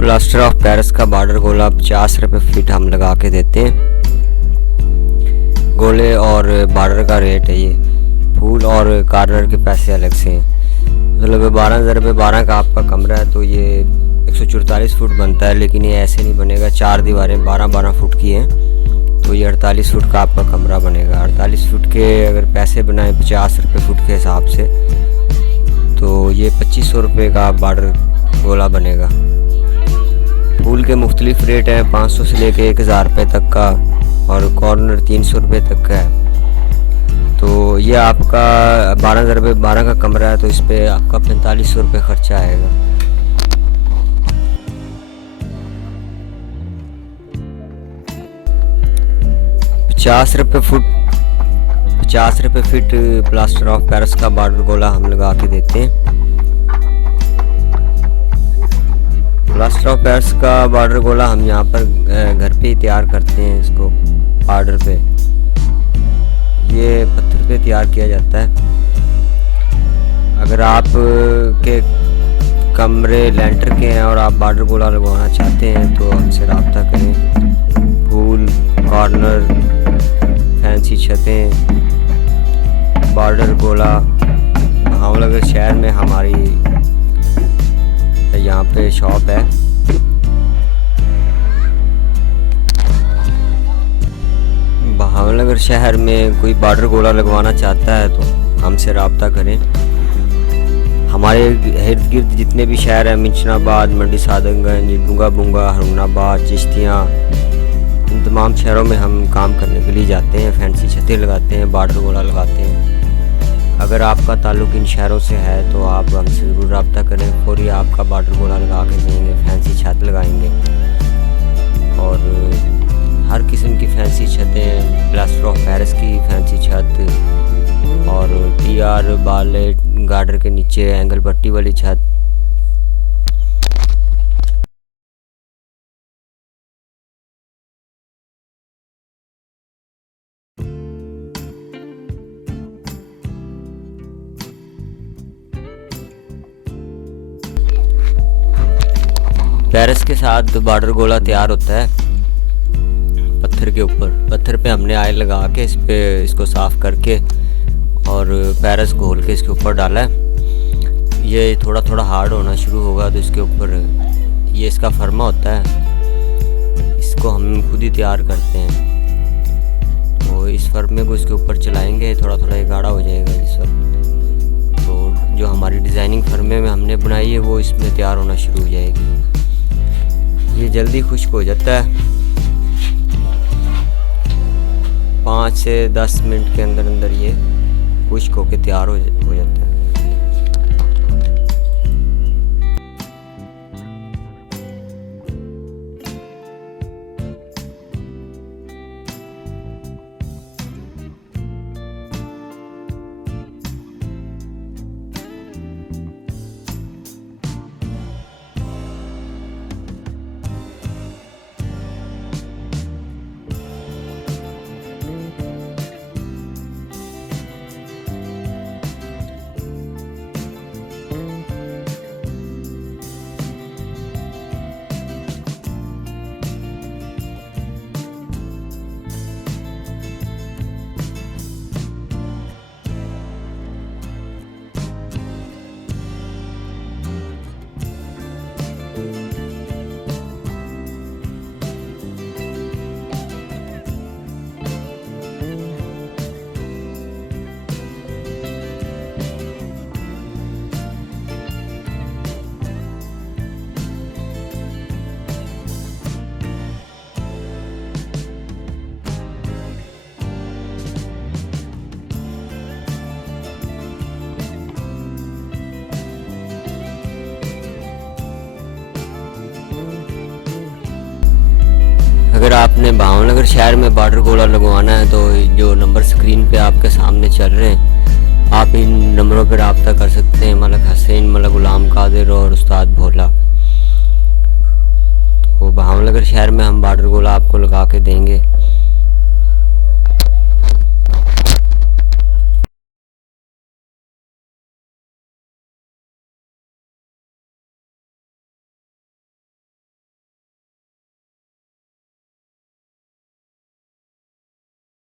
Plaster of Paris का border गोला 50 रुपये फीट हम लगा के देते हैं। गोले और बॉर्डर का रेट है ये। फूल और कॉर्नर के पैसे अलग से हैं। मतलब 12,000 रुपये 12 का आपका कमरा है तो ये 144 फुट बनता है, लेकिन ये ऐसे नहीं बनेगा। 4 दीवारें 12-12 फुट की हैं तो ये 48 फुट का आपका कमरा बनेगा। 48 फुट के अगर पैसे बनाएं 50 रुपये फुट के हिसाब से तो ये 2500 रुपये का बॉर्डर गोला बनेगा। फूल के मुख्तलिफ रेट हैं, 500 से लेके 1000 रुपये तक का, और कॉर्नर 300 रुपये तक का है। तो ये आपका 12,000 रुपये 12 का कमरा है तो इस पर आपका 4500 रुपये खर्चा आएगा। ₹50 रुपये फीट प्लास्टर ऑफ पेरिस का बॉर्डर गोला हम लगा के देते हैं। प्लास्टर ऑफ पेरिस का बॉर्डर गोला हम यहाँ पर घर पे ही तैयार करते हैं। इसको ऑर्डर पे ये पत्थर पे तैयार किया जाता है। अगर आप के कमरे लेंटर के हैं और आप बॉर्डर गोला लगवाना चाहते हैं तो हमसे रब्ता करें। फूल, कॉर्नर, फैंसी छतें, बॉर्डर गोला भावनगर शहर में हमारी यहाँ पे शॉप है। भावनगर शहर में कोई बॉर्डर गोला लगवाना चाहता है तो हमसे रब्ता करें। हमारे इर्द गिर्द जितने भी शहर हैं, मिंचनाबाद, मंडी सादतगंज, डूंगा बुंगा, हरुणाबाद, चिश्तियाँ, इन तमाम शहरों में हम काम करने के लिए जाते हैं। फैंसी छतें लगाते हैं, बॉर्डर गोला लगाते हैं। अगर आपका ताल्लुक़ इन शहरों से है तो आप हमसे ज़रूर रब्ता करें। फौरी आपका बॉर्डर गोला लगा के देंगे, फैंसी छत लगाएंगे। और हर किस्म की फैंसी छतें, प्लास्टर ऑफ पेरिस की फैंसी छत और TR बाले गार्डर के नीचे एंगल पट्टी वाली छत। पेरिस के साथ बॉर्डर गोला तैयार होता है पत्थर के ऊपर। पत्थर पे हमने आयल लगा के इसको साफ़ करके और पेरिस घोल के इसके ऊपर डाला है। ये थोड़ा थोड़ा हार्ड होना शुरू होगा तो इसके ऊपर ये इसका फर्मा होता है, इसको हम खुद ही तैयार करते हैं। तो इस फर्मे को इसके ऊपर चलाएंगे, थोड़ा थोड़ा ये गाढ़ा हो जाएगा इस वक्त। तो जो हमारी डिज़ाइनिंग फर्मे में हमने बनाई है वो इसमें तैयार होना शुरू हो जाएगी। ये जल्दी खुश्क हो जाता है, 5 से 10 मिनट के अंदर अंदर ये खुश्क होकर तैयार हो जाता है। अगर आपने भावनगर शहर में बॉर्डर गोला लगवाना है तो जो नंबर स्क्रीन पे आपके सामने चल रहे हैं, आप इन नंबरों पर रब्ता कर सकते हैं। मलक हसैन, मलक गुलाम कादिर और उस्ताद भोला। तो भावनगर शहर में हम बॉर्डर गोला आपको लगा के देंगे।